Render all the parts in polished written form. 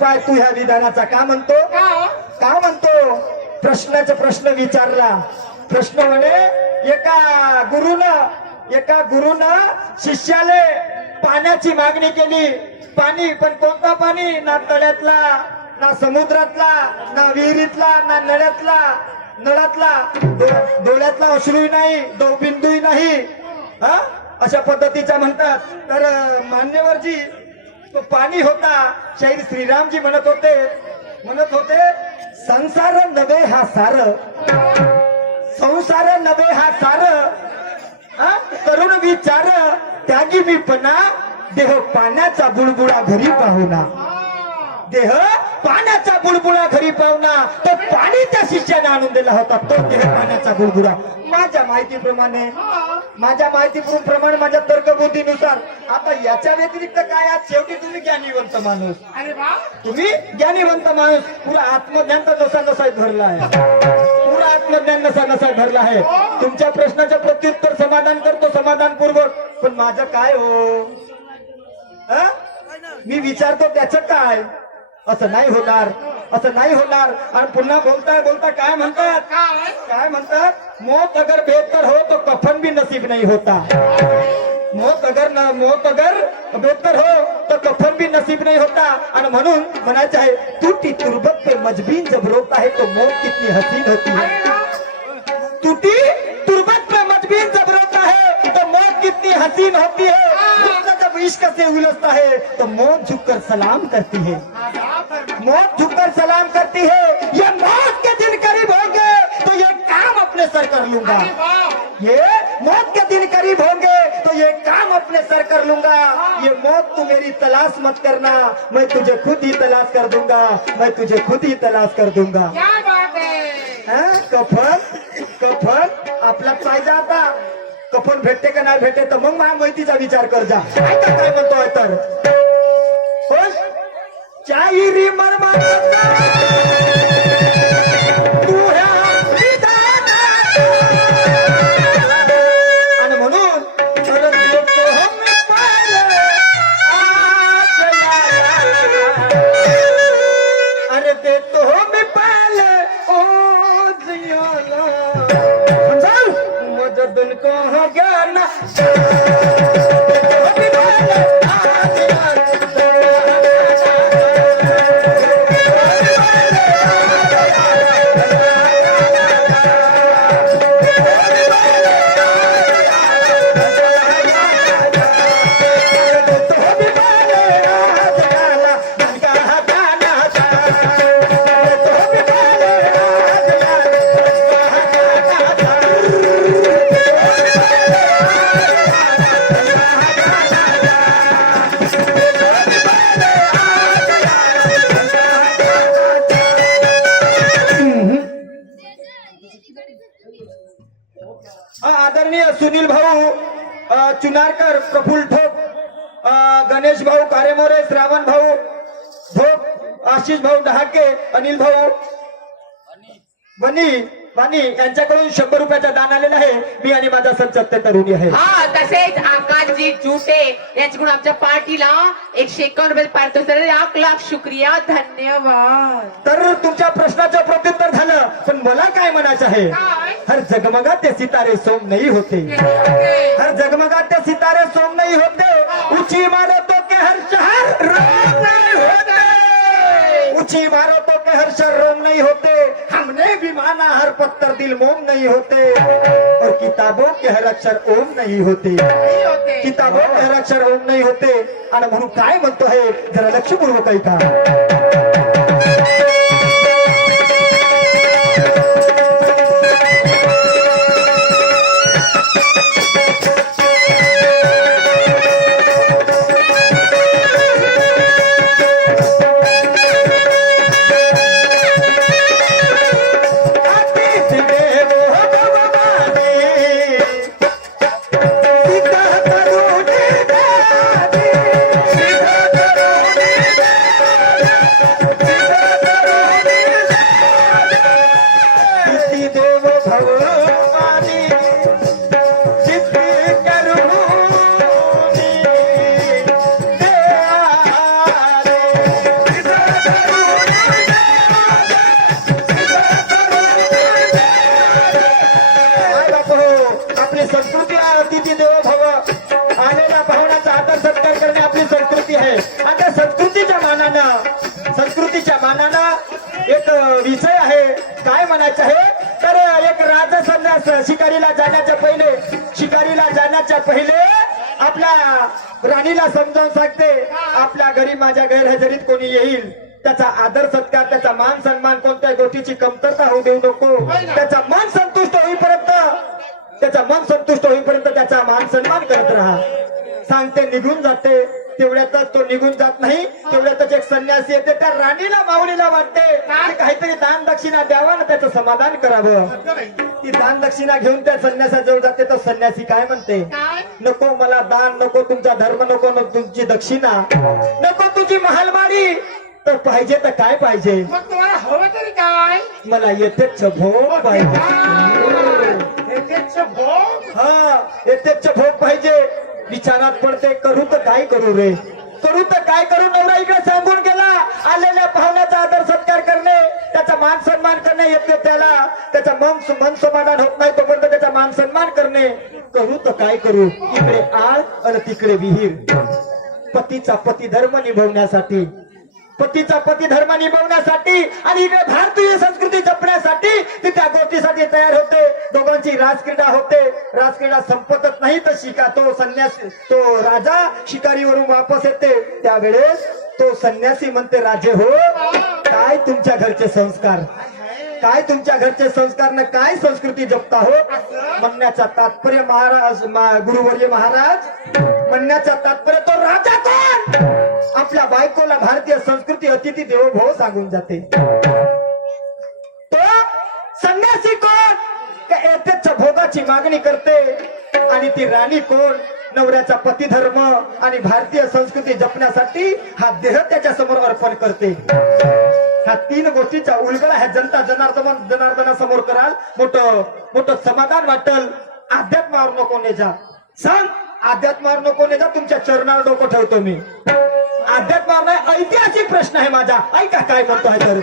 पाय तू ह्या विधानाचा का म्हणतो? का म्हणतो? प्रश्नाचा प्रश्न विचारला. प्रश्न म्हणे एका गुरुनं शिष्याले पाण्याची मागणी केली. पाणी, पण कोणता पाणी? ना तळ्यातला, ना समुद्रातला, ना विहिरीतला, ना नळातला, डोळ्यातला अश्रूही नाही, दवबिंदूही नाही, अशा पद्धतीचा म्हणतात. तर मान्यवरजी तो पाणी होता. शाहीर श्रीरामजी म्हणत होते संसार नवे हा सार, संसार नवे हा सार, करुण विचार त्यागी मी पणा, देह पाण्याचा बुळबुळा घरी पाहुणा. देह पाण्याचा बुळबुळा घरी पाहुणा. तो पाणी त्या शिष्याने आणून दिला होता, तो देह पाण्याचा बुळबुळा. माझ्या माहितीप्रमाणे, माझ्या तर्कबुद्धीनुसार. आता याच्या व्यतिरिक्त काय? आज शेवटी तुम्ही ज्ञानीवंत माणूस, तुम्ही ज्ञानीवंत माणूस. पुरा आत्मज्ञान तर नसा भरला आहे, पुरा आत्मज्ञान नसा भरला आहे. तुमच्या प्रश्नाचं प्रत्युत्तर समाधान करतो, समाधानपूर्वक. पण माझं काय हो? मी विचारतो त्याचं काय? असं नाही होणार. आणि पुन्हा बोलता काय म्हणतात? मौत अगर बेहतर हो तो कफन भी नसीब नहीं होता. मौत अगर बेहतर हो तो कफन भी नसीब नहीं होता. आणि म्हणून म्हणायचं आहे, टूटी तुरबत पे मजबीन जब रोता है तो मौत कितनी हसीन होती है. टूटी तुरबत पे मजबीन जब रोता है तो मौत कितनी हसीन होती है. जब इश्क से उलझता है तो मौत झुककर सलाम करती है. मौत झुककर सलाम करती है. ये मौत के दिन करीब होंगे तो ये काम अपने सर कर लूंगा. ये मौत के दिन करीब होंगे तो ये काम अपने सर कर लूंगा. ये मौत तू मेरी तलाश मत करना, मैं तुझे खुद ही तलाश कर दूंगा. क्या बात है? कफन आपला पाहिजे. आता कफन भेटते का नाही भेटते तर मग माझ्या माहितीचा विचार कर जा. काय म्हणतोय तर चायरी मरमा तू ह्या विधाना. आणि म्हणून अरे देतो मी पाले ओ जियाला. मजदन कहा गया ना. आदरणीय सुनील भाऊ चुनारकर, प्रफुल्ल ठोक, गणेश भाऊ कारेमोरे, श्रावण भाऊ ठोक, आशिष भाऊ डहाके, अनिल भाऊ वाणी यांच्याकडून 100 रुपयाचा दान आलेला आहे. मी आणि माझा संचत्य तरुणी आहे. तसेच आकाशजी जुटे यांच्याकडून आमच्या पार्टीला 151 रुपये पारितोषिक. 1,00,000 शुक्रिया, धन्यवाद. तर तुमच्या प्रश्नाचं प्रत्युत्तर झालं. पण मला काय म्हणायचं आहे, हर जगमगाते सितारे सोम नहीं होते. हर जगमगाते सितारे सोम नहीं होते. ऊंची इमारतों के हर शहर रोम नहीं होते. ऊंची इमारतों के हर शहर रोम नहीं होते. हमने भी माना हर पत्थर दिल मोम नहीं होते. और किताबों के हर अक्षर ओम नहीं होते. किताबों के हर अक्षर ओम नहीं होते. आणि म्हणून काय म्हणतो आहे जरा लक्षपूर्वक ऐका. अतिथी देवो भव. आलेल्या पाहुण्याचा आदर सत्कार करणे आपली संस्कृती आहे. आणि त्या संस्कृतीच्या मानानं एक विषय आहे. काय म्हणायचं आहे तर एक राजा संन्यास शिकारीला जाण्याच्या पहिले आपल्या राणीला समजावून सांगते, आपल्या घरी माझ्या गैरहजेरीत कोणी येईल त्याचा आदर सत्कार, त्याचा मान सन्मान, कोणत्या गोष्टीची कमतरता होऊ देऊ नको. त्याचा मन संतुष्ट होईपर्यंत त्याचा मान सन्मान करत राहा. सांगते निघून जाते. तेवढ्यातच तो निघून जात नाही. तेवढ्यातच एक संन्यासी येते. त्या राणीला माऊलीला वाटते की काहीतरी दान दक्षिणा द्यावा ना त्याचं समाधान करावं. ती दान दक्षिणा घेऊन त्या संन्यासाजवळ जाते. तर संन्यासी काय म्हणते, नको मला दान, नको तुमचा धर्म, नको तुमची दक्षिणा, नको तुझी महालमारी. तर पाहिजे तर काय पाहिजे, मग तुम्हाला हवं तरी काय? मला येथेच भोग पाहिजे. येथेच भोग? हा, येथेच भोग पाहिजे. विचारात पडते, करू तर काय करू रे, करू तर काय करू. नवरा इकडे सांगून गेला, आलेल्या पाहुण्याचा आदर सत्कार करणे, त्याचा मान सन्मान करणे येते त्याला. त्याचा मन समाधान होत नाही तोपर्यंत त्याचा मान सन्मान करणे. करू तर काय करू. इकडे आळ आणि तिकडे विहीर. पतीचा पतिधर्म निभवण्यासाठी आणि इकडे भारतीय संस्कृती जपण्यासाठी ती त्या गोष्टीसाठी तयार होते. दोघांची राजक्रीडा होते. राजक्रीडा संपतच नाही तर तो राजा शिकारीवरून वापस येते. त्यावेळेस तो संन्यासी म्हणते, राजे हो, काय तुमच्या घरचे संस्कार, काय तुमच्या घरचे संस्कार न काय संस्कृती जपता हो. म्हणण्याचा तात्पर्य गुरुवर्य महाराज, म्हणण्याचा तात्पर्य तो राजा कोण आपल्या बायकोला भारतीय संस्कृती अतिथी देवो भव सांगून जाते. तो संन्यासी कोण येथेच भोगाची मागणी करते. आणि ती राणी कोण, नवऱ्याचा पतिधर्म आणि भारतीय संस्कृती जपण्यासाठी हा देह त्याच्या समोर अर्पण करते. ह्या तीन गोष्टीचा उलगडा ह्या जनार्दनासमोर कराल, मोठं समाधान वाटल. अध्यात्मावर नको नेजा. सांग, अध्यात्मावर नको नेजा. तुमच्या चरणावर डोकं ठेवतो मी. अध्यात्मावर नाही, ऐतिहासिक प्रश्न आहे माझा. ऐका काय म्हणतो आहे तर.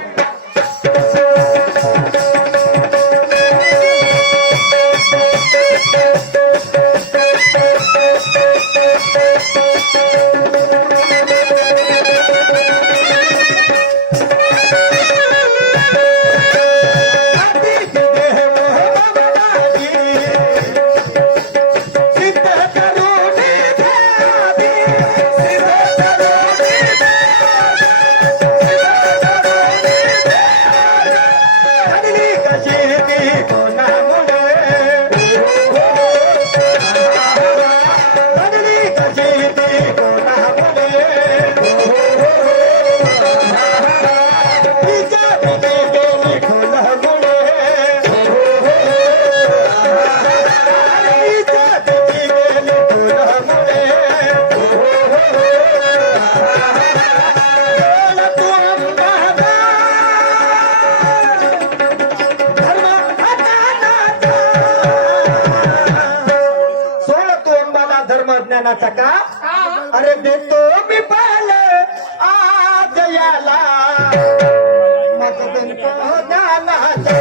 धर्मज्ञानाचा का? अरे देतो मी पहिले आज याला मग देतो ज्ञानाचा.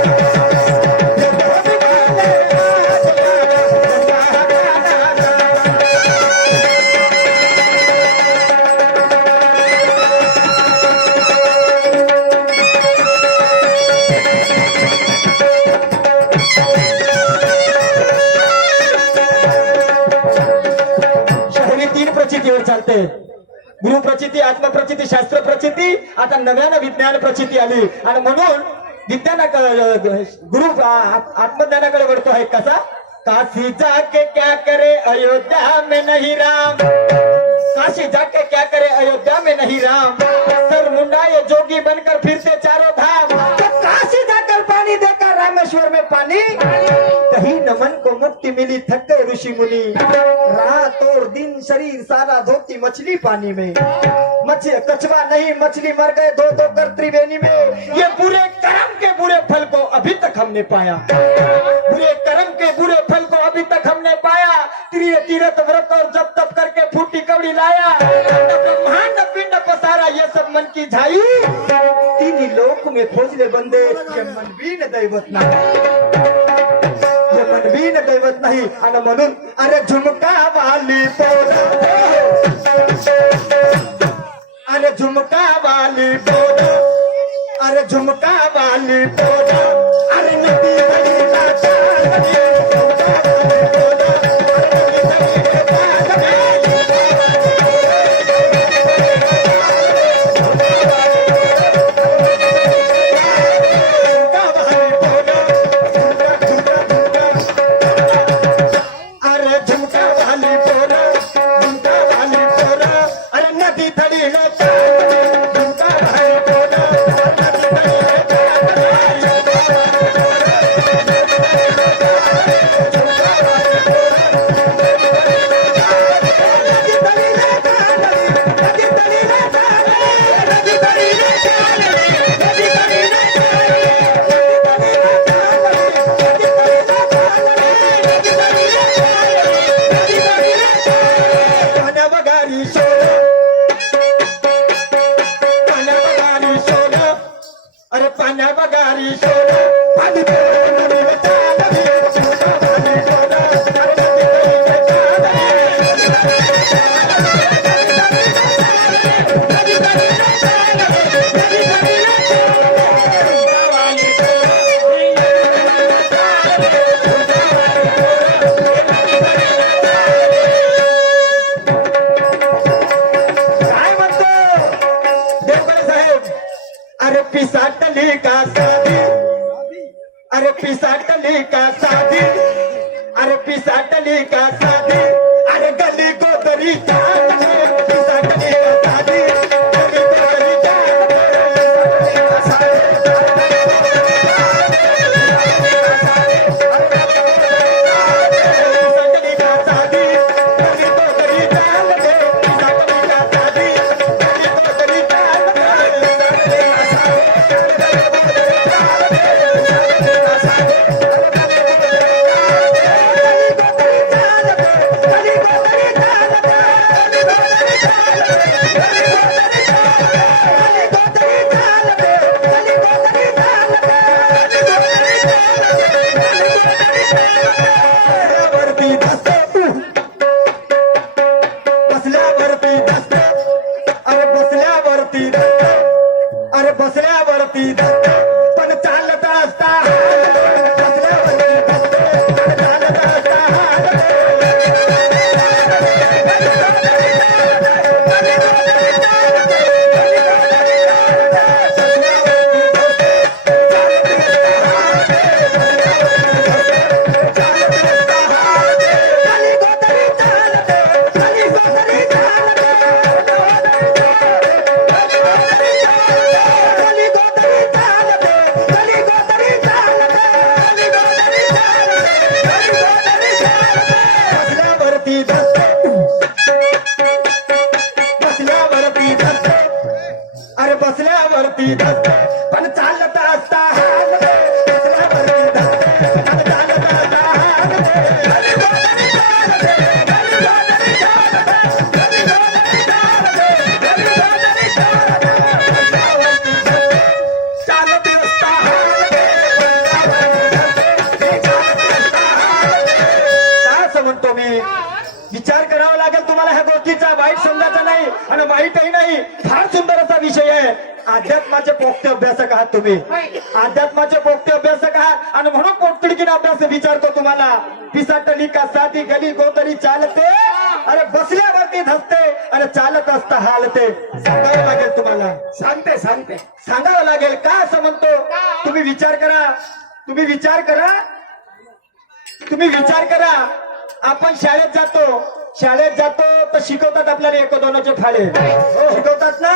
देतो मी पहिले आज याला ज्ञानाचा. प्रचितीवर चालते. गुरु प्रचिती, आत्मप्रचिती, शास्त्र प्रचिती, आता नव्यानं विज्ञान प्रचिती आली. आणि म्हणून गुरु आत्मज्ञानाकडे वळतो आहे. कसा? काशी जाके क्या करे अयोध्या में नहीं राम, काशी जाके क्या करे अयोध्या में नहीं राम, सर मुंडा ये जोगी बनकर फिरते चारों धाम. तो काशी जाकर पानी देकर रामेश्वर में पानी, कहीं नमन को मुक्ति मिली थक गए ऋषि मुनि. रात और दिन शरीर सारा धोती मछली पानी में, कछुआ नहीं मछली मर गए धो धो कर त्रिवेणी में. ये बुरे कर्म के बुरे फल को अभी तक हमने पाया, बुरे कर्म के बुरे फल को अभी तक हमने पाया. तीर्थ व्रत और जप तप करके फूटी कवड़ी लाया, ब्रह्मांड पिंड पसारा ये सब मन की झाई. तीन लोक में खोज ले बंदे ये मन भी न दैवत ना, ये मनवीन दैवत नाही आणि म्हणून अरे झुमका वाली पोरा अरे झुमका वाली पोरा अरे झुमका वाली पोरा अरे नदी नदीला चालली झुमका वाली पोरा अरे झुमका वाली पोरा झुमका वाली पोरा अरे नदी थडीला झुमका वाली पोरा पाण्या बगारी सोनं पाण्या बगारी सोनं अरे पाण्या बगारी सोनं पाणी पिऊन नदीला चालली झुमका वाली पोरा अरे नदी काय म्हणतो देवगड साहेब अरे पिसाटली का साधी अरे पिसाटली का साधी अरे पिसाटली का साधी अरे गली गोदरी चालली पिसाटली का साधी गली गोदरी पिसाटली का साधी गली गोदरी चालली पिसाटली का साधी गली गोदरी बसल्यावरती दस्त बसल्यावरती दस्त अरे बसल्यावरती दस्त अरे बसल्यावरती दस्त पण चालत असता बसल्यावरती दस्त पण चालत असता बसल्यावरती दस्त बसल्यावरती दस्त अरे बसल्यावरती दस्त पण चालत असता बसल्यावरती दस्त पण चालत असता चालत असता काय असं म्हणतो मी विचार करावा लागेल तुम्हाला ह्या गोष्टीचा वाईट समजायचा नाही आणि वाईटही नाही फार सुंदर असा विषय आहे अध्यात्माचे पोक्ते अभ्यासक आहात तुम्ही अध्यात्माचे पोक्ते अभ्यासक आहात आणि म्हणून पोटतिडकीने अभ्यास विचारतो तुम्हाला पिसाटली का साधी गली गोदरी चालते अरे बसल्यावरती धसते आणि चालत असता हालते सांगावं लागेल तुम्हाला सांगते सांगते सांगावं लागेल का असं म्हणतो तुम्ही विचार करा तुम्ही विचार करा तुम्ही विचार करा आपण शाळेत जातो तर शिकवतात आपल्याला एक दोनाचे फाळे शिकवतात ना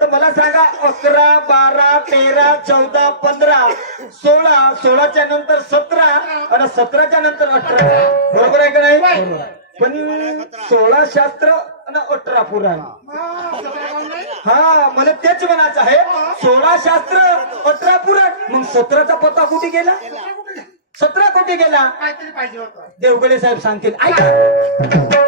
तर मला सांगा 11, 12, 13, 14, 15, 16, 16च्या नंतर 17 आणि 17च्या नंतर 18 बरोबर आहे का नाही पण 16 शास्त्र आणि 18 पुराण हा मला तेच म्हणायचं आहे 16 शास्त्र 18 पुराण मग 17चा पत्ता कुठे गेला 17 कोटी गेला काहीतरी पाहिजे होतं देवगडे साहेब सांगतील ऐका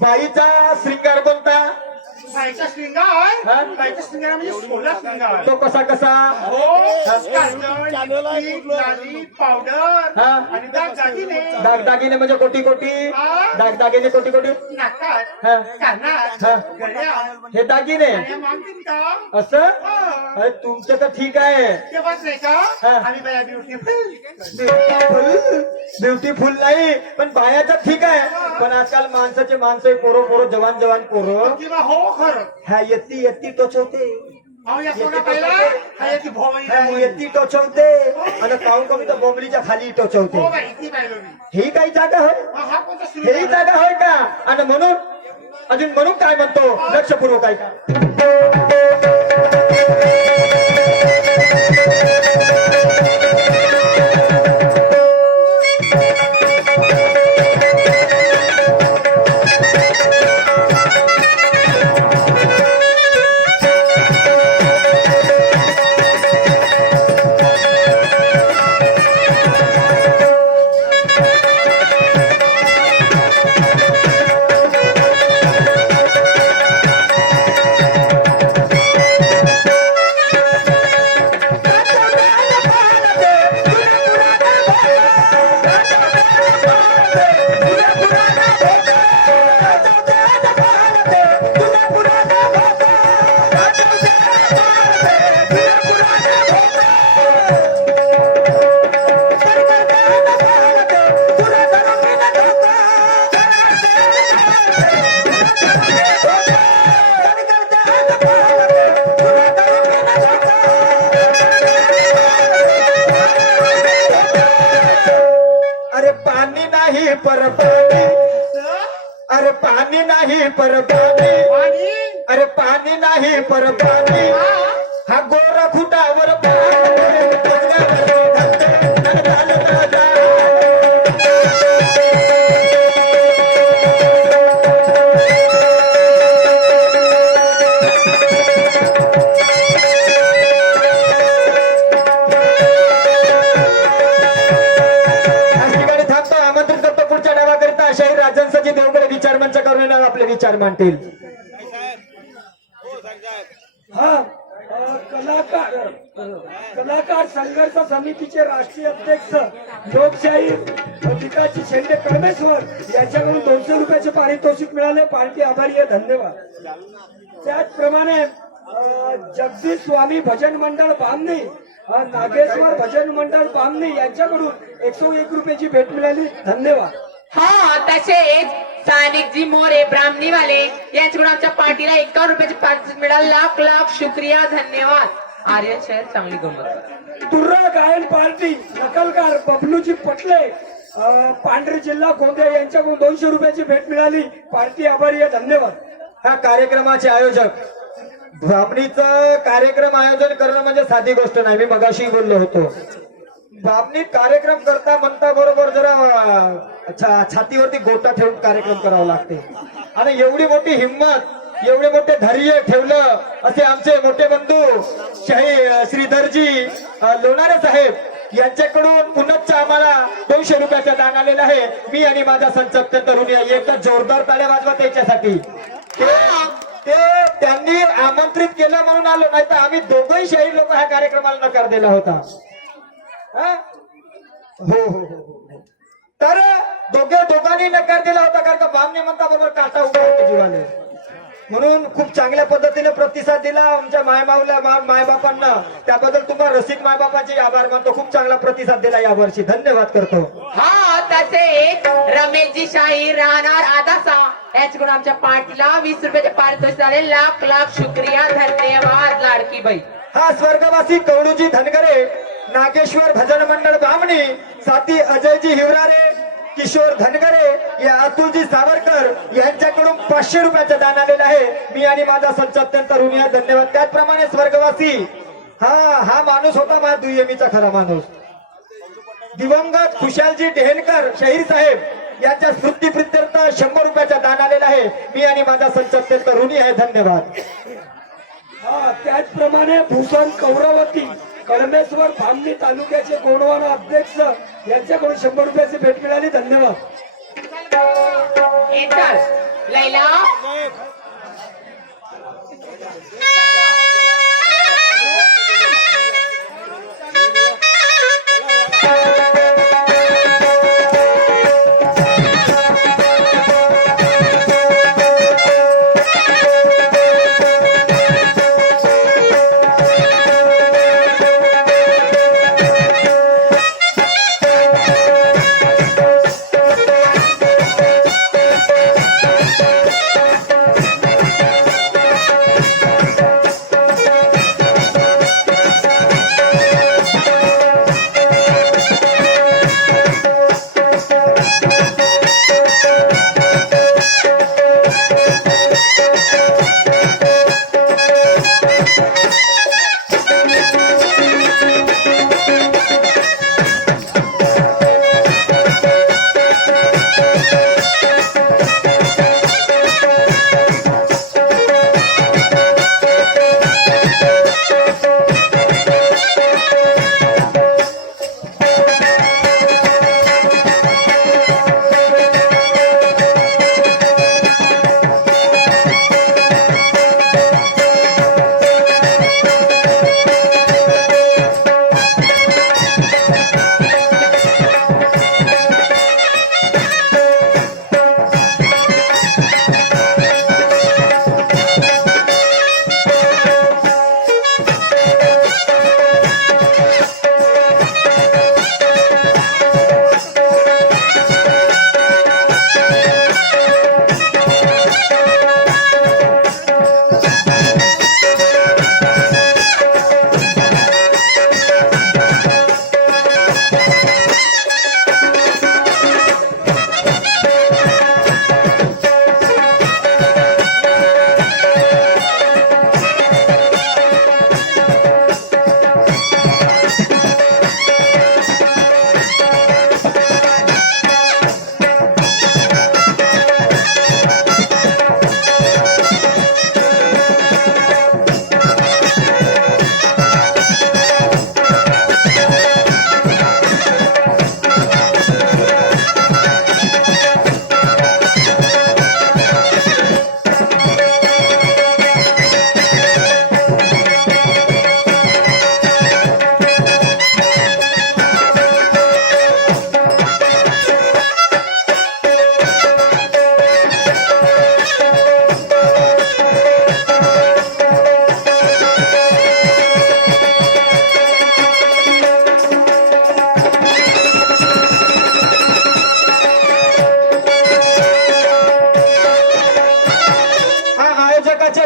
बाईचा श्रृंगार बोलता बाईचा श्रृंगार हा? बाईचा श्रृंगार म्हणजे सोला श्रृंगार तो कसा कसा हो काजळ, लिपस्टिक, लाली, पावडर हा? आणि दागदागिने दागदागिने म्हणजे कोटी कोटी हा? दागदागिने कोटी कोटी नाकात हा? कानात हा? गळ्यात हे दागिने आणि मागतील का असं हा. अरे तुमचं तर ठीक आहे ते बस नाही का हा. आम्ही बाया ब्युटिफुल ब्युटीफुल नाही पण बायाचं ठीक आहे पण आजकाल माणसाचे माणसं पोरं पोरं जवान जवान पोरं किंवा हो खरं ह्या येत्ती येत्ती टोचवते अहो या कोणा पाहिला हा याची भोवळी ह्या येत्ती टोचवते आणि काहून कमी तर बोंबलीच्या खाली टोचवते हो बाई ती पाहिलो मी ही काही जागा होय हा कोणता ही श्रृंगार जागा होय का आणि म्हणून अजून म्हणून काय म्हणतो लक्षपूर्वक आहे का अरे पाणी नाही पर पाणी अरे पाणी नाही पर पाणी आणि अरे पाणी नाही पर पाणी हा गोरा खुटावर पाणी पडल्यावर धरते आणि झालं राजा. याच ठिकाणी थांबतो आमंत्रित करतो पुढच्या डावाकरिता शाहीर राजहंसजी देवकडे विचार मंच करून येणार आपले विचार मांडतील हा कलाकार संघर्ष समितीचे राष्ट्रीय अध्यक्ष लोकशाही विकासची शेंडे कळमेश्वर यांच्याकडून 200 रुपयाचे पारितोषिक मिळाले. पार्टी आभारी आहे, धन्यवाद. त्याचप्रमाणे जगदीश स्वामी भजन मंडळ बामणी नागेश्वर भजन मंडळ बामणी यांच्याकडून 101 रुपयाची भेट मिळाली, धन्यवाद. हा तसेच सानिकजी मोरे ब्राह्मणीवाले यांच्याकडून आमच्या पार्टीला 51 रुपयाचे पारितोषिक मिळालं. लाख लाख शुक्रिया, धन्यवाद. आर्यन शहर चांगली गंमत. तुर्रा गायन पार्टी नकलकार बबलूजी पटले पांढरी जिल्हा गोंदिया यांच्याकडून 200 रुपयाची भेट मिळाली. पार्टी आभारी आहे, धन्यवाद. ह्या कार्यक्रमाचे आयोजक ब्राह्मणीचं कार्यक्रम आयोजन करणं म्हणजे साधी गोष्ट नाही. मी मगाशी बोललो होतो ब्राह्मणी कार्यक्रम करता म्हणता बरोबर जरा छातीवरती गोटा ठेवून कार्यक्रम करावा लागते आणि एवढी मोठी हिंमत एवढे मोठे धैर्य ठेवलं असे आमचे मोठे बंधू श्रीधरजी लोणारे साहेब यांच्याकडून पुनश्च आम्हाला 200 रुपयाचं दान आलेलं आहे. मी आणि माझा संच अत्यंत ऋणी आहे. एकदा जोरदार ताळ्या वाजवा त्याच्यासाठी. ते त्यांनी आमंत्रित केलं म्हणून आलो, नाही तर आम्ही दोघंही शाहीर लोक ह्या कार्यक्रमाला नकार दिला होता. हा? हो हो हो. तर दोघांनी नकार दिला होता कारण का बामणे म्हणता बरोबर काटा उभा होते जीवाले. म्हणून खूप चांगल्या पद्धतीने प्रतिसाद दिला आमच्या मायमाऊला मायबापांना. त्याबद्दल तुम्हाला रसिक मायबापाचे आभार मानतो. खूप चांगला प्रतिसाद दिला यावर्षी, धन्यवाद करतो. हा तसेच रमेशजी शाहीर राहणार आदासा याच्याकडून आमच्या पार्टीला 20 रुपयाचे पारितोषिक झाले. लाख लाख शुक्रिया, धन्यवाद. लाडकी बाई. हा स्वर्गवासी कवडूजी धनगरे नागेश्वर भजन मंडळ बामणी साथी अजयजी हिवरारे किशोर धनगरे या अतुलजी सावरकर यांच्याकडून 500 रुपयाचं दान आलेलं आहे. मी आणि माझा संच अत्यंत ऋणी आहे, धन्यवाद. त्याचप्रमाणे स्वर्गवासी हा माणूस होता माझा दुय्यमीचा खरा माणूस दिवंगत खुशालजी ढेनकर शाहीर साहेब यांच्या स्मृतीप्रित्यर्थ 100 रुपयाचं दान आलेलं आहे. मी आणि माझा संच अत्यंत ऋणी आहे, धन्यवाद. हा त्याचप्रमाणे भूषण कौरवती कळमेश्वर धामणी तालुक्याचे गोंडवाना अध्यक्ष यांच्याकडून 100 रुपयाची भेट मिळाली, धन्यवाद. हे चल, लय घ्यायला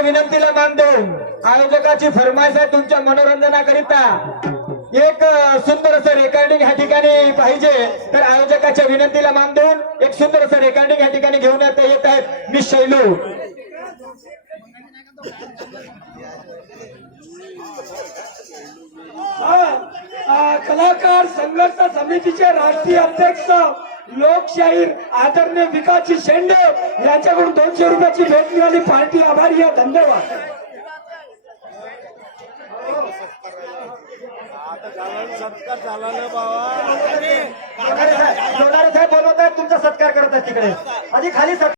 विनंतीला मान देऊन आयोजकाची फरमाईश आहे तुमच्या मनोरंजनाकरिता एक सुंदर असं रेकॉर्डिंग ह्या ठिकाणी पाहिजे, तर आयोजकाच्या विनंतीला मान देऊन एक सुंदर असं रेकॉर्डिंग ह्या ठिकाणी घेऊन येत आहेत मी शैलू. कलाकार संघर्ष समितीचे राष्ट्रीय अध्यक्ष लोकशाहीर आदरणीय विकासजी शेंडे यांच्याकडून 200 रुपयाची भेट मिळाली. पार्टी आभारी आहे. धन्यवाद. लोणारे साहेब बोलवत आहेत, तुमचा सत्कार करत आहेत तिकडे. आधी खाली